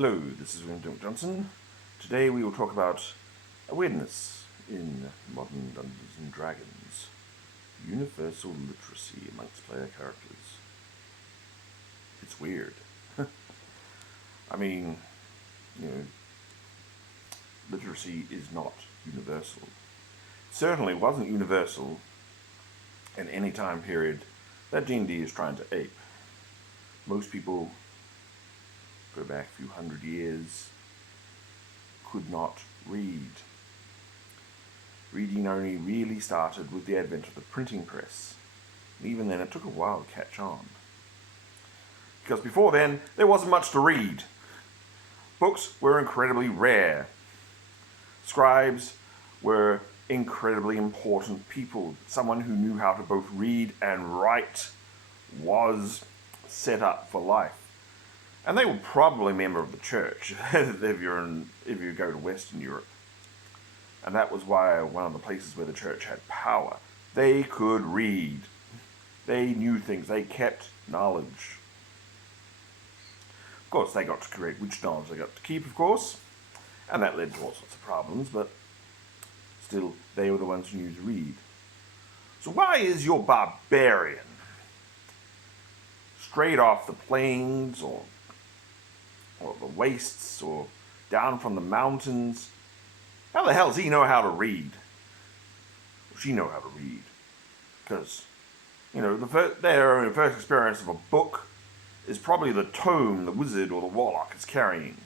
Hello, this is Dymock-Johnson. Today we will talk about awareness in modern Dungeons and Dragons. Universal literacy amongst player characters. It's weird. I mean, literacy is not universal. It certainly wasn't universal in any time period that D&D is trying to ape. Most people go back a few hundred years, could not read. Reading only really started with the advent of the printing press. And even then it took a while to catch on. Because before then, there wasn't much to read. Books were incredibly rare. Scribes were incredibly important people. Someone who knew how to both read and write was set up for life. And they were probably a member of the church if you go to Western Europe. And that was why one of the places where the church had power. They could read. They knew things. They kept knowledge. Of course, they got to create which knowledge they got to keep, of course. And that led to all sorts of problems, but still, they were the ones who knew to read. So why is your barbarian straight off the plains or the wastes or down from the mountains? How the hell does he know how to read? Or she know how to read? Because, their only first experience of a book is probably the tome the wizard or the warlock is carrying.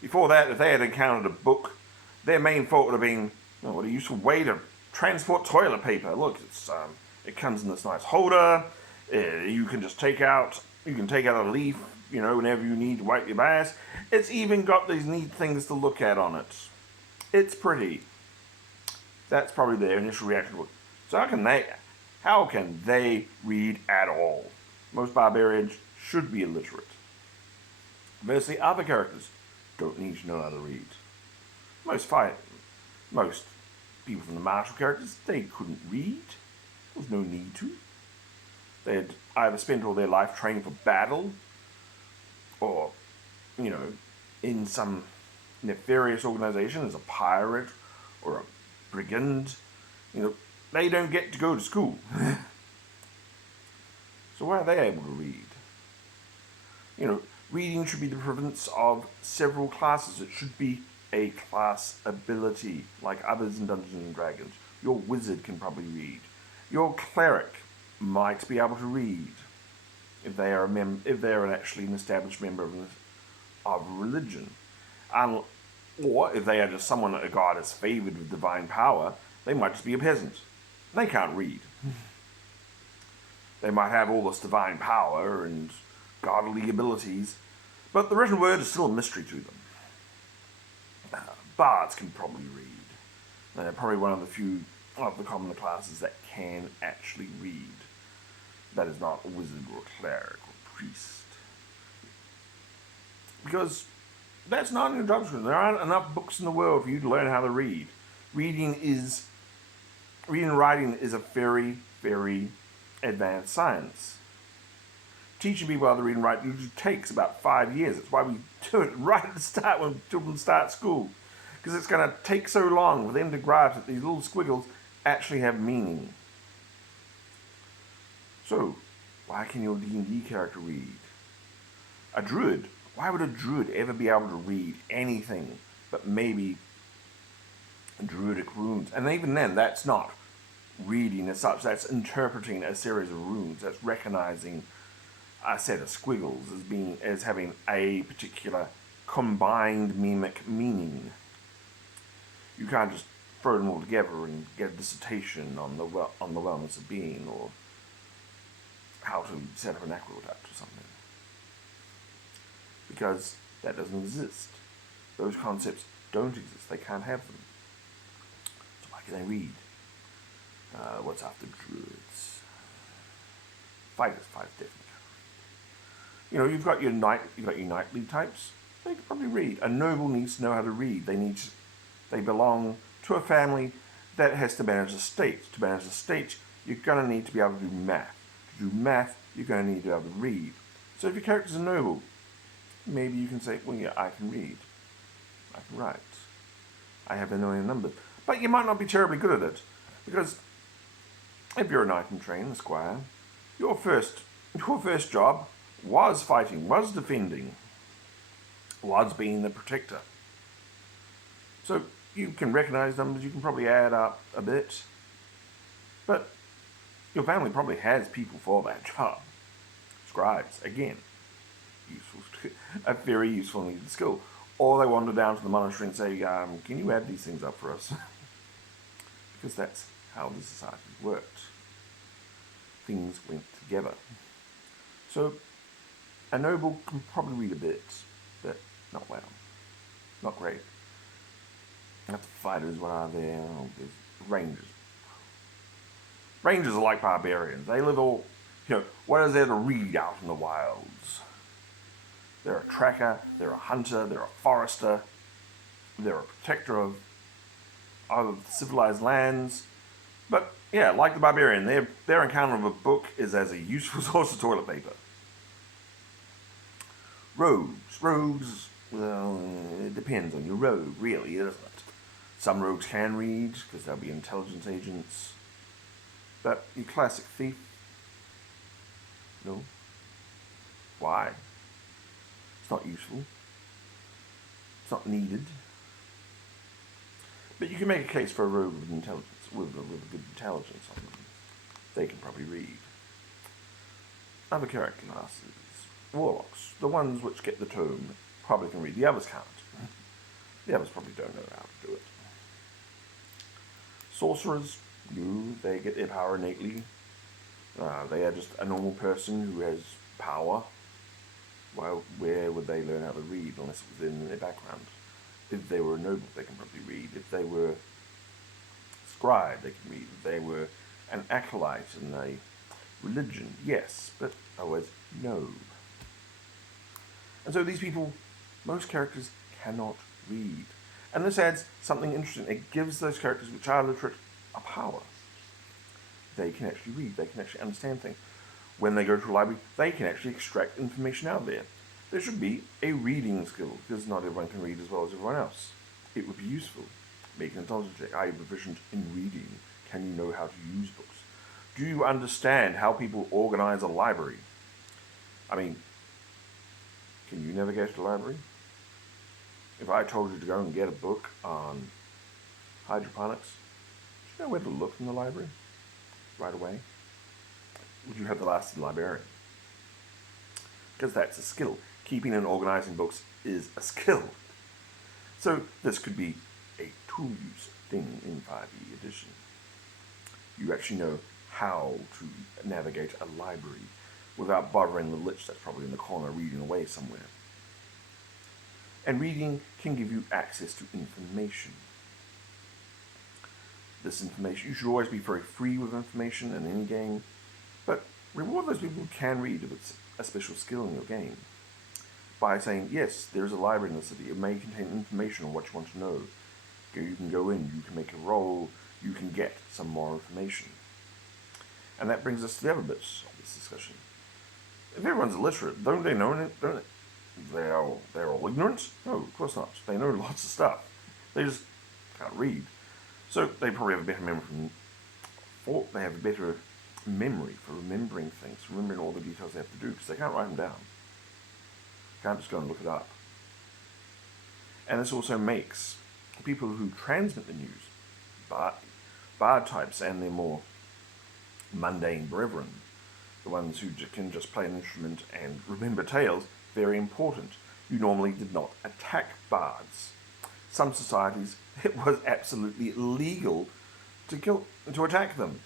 Before that, if they had encountered a book, their main thought would have been, what a useful way to transport toilet paper. Look, it comes in this nice holder. You can take out a leaf, whenever you need to wipe your ass. It's even got these neat things to look at on it. It's pretty. That's probably their initial reaction to it. So how can they read at all? Most barbarians should be illiterate. Conversely, other characters don't need to know how to read. Most people from the martial characters, they couldn't read. There was no need to. They had either spent all their life training for battle, or, in some nefarious organization as a pirate or a brigand. They don't get to go to school. So why are they able to read? Reading should be the province of several classes. It should be a class ability, like others in Dungeons and Dragons. Your wizard can probably read. Your cleric might be able to read if they are actually an established member of religion, or if they are just someone that a god has favored with divine power, they might just be a peasant. They can't read. They might have all this divine power and godly abilities, but the written word is still a mystery to them. Bards can probably read. They're probably one of the few of the common classes that can actually read. That is not a wizard or a cleric or priest. Because that's not an introduction. There aren't enough books in the world for you to learn how to read. Reading and writing is a very, very advanced science. Teaching people how to read and write usually takes about 5 years. That's why we do it right at the start when children start school. Because it's going to take so long for them to grasp that these little squiggles actually have meaning. So, why can your D&D character read? A druid. Why would a druid ever be able to read anything but maybe druidic runes? And even then, that's not reading as such. That's interpreting a series of runes. That's recognizing a set of squiggles as having a particular combined mimic meaning. You can't just throw them all together and get a dissertation on the wellness of being, or how to set up an aqueduct or something. Because that doesn't exist. Those concepts don't exist. They can't have them. So why can they read? What's after druids? Fighters definitely. You've got your knightly types. They can probably read. A noble needs to know how to read. They belong to a family that has to manage a state. To manage a state, you're going to need to be able to do math. To do math, you're going to need to be able to read. So if your character's a noble, maybe you can say, well, yeah, I can read, I can write, I have a million numbers. But you might not be terribly good at it, because if you're a knight in training, a squire, your first job was fighting, was defending, was being the protector. So you can recognize numbers, you can probably add up a bit, but your family probably has people for that job. Scribes, again, useful, a very useful and needed skill. Or they wander down to the monastery and say, can you add these things up for us? Because that's how the society worked. Things went together. So a noble can probably read a bit, but not well. Not great. That's fighters, what are there? Oh, there's rangers. Rangers are like barbarians. They live all, what is there to read out in the wilds? They're a tracker, they're a hunter, they're a forester, they're a protector of civilized lands. But yeah, like the barbarian, their encounter of a book is as a useful source of toilet paper. Rogues, well, it depends on your rogue, really, doesn't it? Some rogues can read, because they'll be intelligence agents. But your classic thief, no. Why? It's not useful. It's not needed. But you can make a case for a rogue with intelligence, with a good intelligence on them. They can probably read. Other character classes. Warlocks, the ones which get the tome, probably can read. The others can't. The others probably don't know how to do it. Sorcerers, they get their power innately. They are just a normal person who has power. Well, where would they learn how to read unless it was in their background? If they were a noble, they can probably read. If they were a scribe, they can read. If they were an acolyte in a religion, yes, but otherwise, no. And so these people, most characters cannot read. And this adds something interesting. It gives those characters which are literate a power. They can actually read. They can actually understand things. When they go to a library, they can actually extract information out of there. There should be a reading skill, because not everyone can read as well as everyone else. It would be useful. Make an intelligence check. Are you proficient in reading? Can you know how to use books? Do you understand how people organize a library? I mean, can you navigate a library? If I told you to go and get a book on hydroponics, do you know where to look in the library right away? Would you have the last of the librarian? Because that's a skill. Keeping and organizing books is a skill. So this could be a tool-use thing in 5e edition. You actually know how to navigate a library without bothering the lich that's probably in the corner reading away somewhere. And reading can give you access to information. This information, you should always be very free with information in any game, but reward those people who can read if it's a special skill in your game by saying, yes, there's a library in the city. It may contain information on what you want to know. You can go in, you can make a roll, you can get some more information. And that brings us to the other bits of this discussion. If everyone's illiterate, don't they know it? Don't they're all ignorant? No, of course not. They know lots of stuff. They just can't read. So they probably have a better memory they have a better memory for remembering things, remembering all the details they have to do, because they can't write them down. They can't just go and look it up. And this also makes people who transmit the news, bard types and their more mundane brethren, the ones who can just play an instrument and remember tales, very important. You normally did not attack bards. Some societies, it was absolutely illegal to attack them.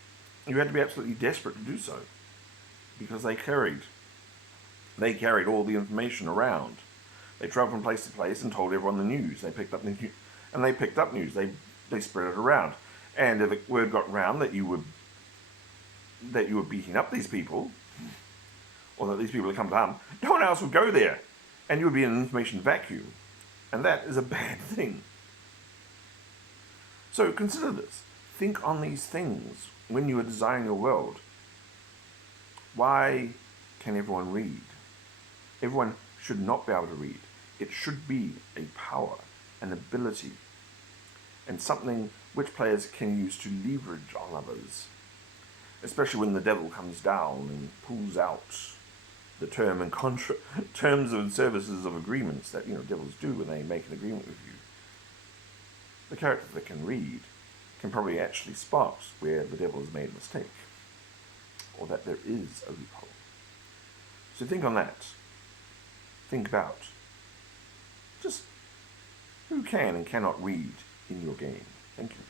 You had to be absolutely desperate to do so, because they carried all the information around. They traveled from place to place and told everyone the news. They picked up news. They spread it around. And if word got round that you were beating up these people, or that these people had come to harm, no one else would go there, and you would be in an information vacuum. And that is a bad thing. So consider this. Think on these things when you are designing your world. Why can everyone read? Everyone should not be able to read. It should be a power, an ability, and something which players can use to leverage on others, especially when the devil comes down and pulls out the terms and services of agreements that devils do when they make an agreement with you. The character that can read can probably actually spot where the devil has made a mistake, or that there is a loophole. So think on that. Think about just who can and cannot read in your game. Thank you.